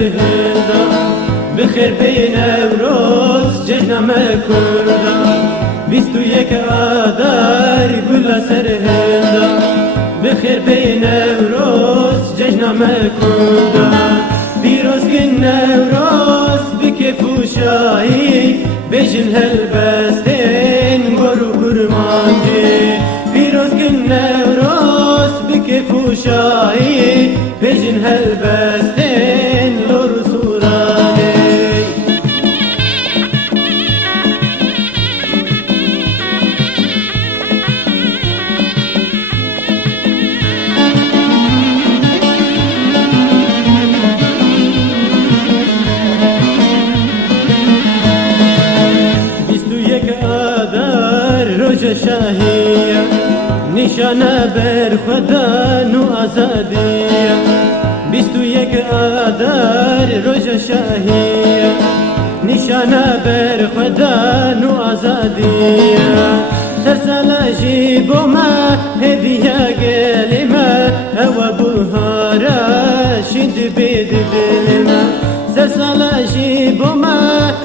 هندا بخیر بین نوروز جشن کردا 21 آذر گل سر هندا بخیر بین نوروز جشن کردا پیروز کن نوروز بکیف و شاهی بجن هلبستین گرو کرمانجی پیروز کن نوروز بکیف و شاهی بجن هلبستین لور سورانی شاهیه نشانه بر خدا نو آزادیه 21 آذر روز شاهیه نشانه بر خدا نو آزادیه سرساله جیبو ما هدیه گلیمه هوا بهاره شد بید دلمه سرساله جیبو ما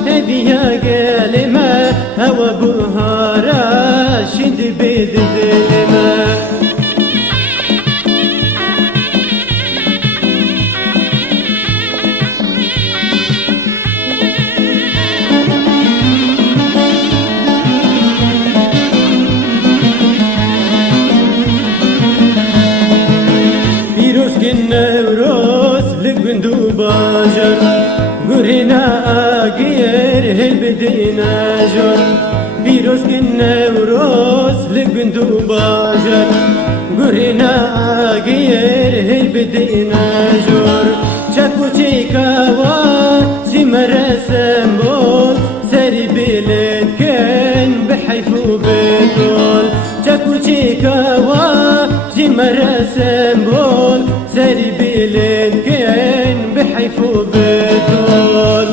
هدیه گلیمه هوا بهاره شد بید دلمه نوروز لگندو باجر گورینا آگیر هل بدینا جر پیروز کن نوروز لگندو باجر گورینا آگیر هل بدینا جر چکو چیکاوا زمر سمبول سری بلد کن بحیفو بطول چکو چیکاوا زمر سمبول سري بلدكن بحيفو بطول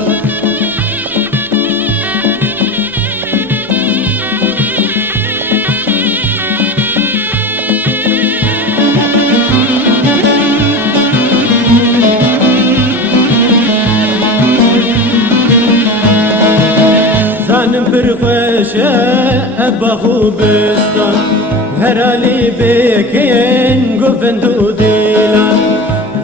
زانم برخوشه أباخو بستان هرالي بكين قفندو ديلان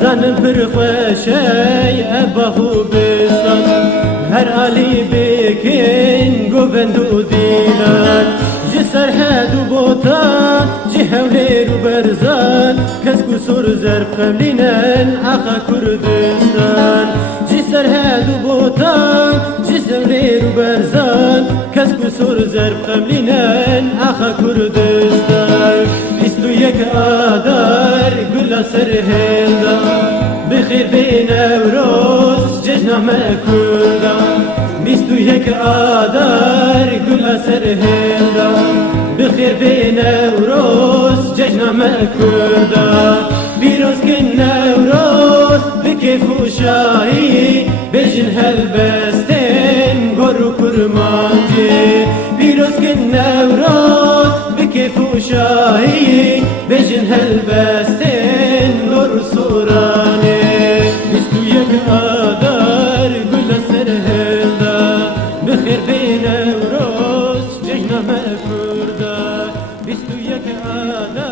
زانم برخوشي أباخو بستان هرالي بكين قفندو ديلان جسر هادو بوطان جهولير وبرزان كسكو سور زرب قبلينان آخا كردستان جسر هادو بوطان جهولير وبرزان كسكو سور زرب قبلينان آخا كردستان 21 آذر قل سر هندا بخير بين نوروز جشن كردا 21 آذر قل سر هندا بخير بين نوروز جشن كردا پیروز کن نوروز بکیف و شاهی بجن هلبستین گرو کرمانجی پیروز کن نوروز بکیف و شاهی بجن هلبستین گرو سورانی 21 آذر گل سر هندا بخیر بین نوروز جشن کردا 21 آذر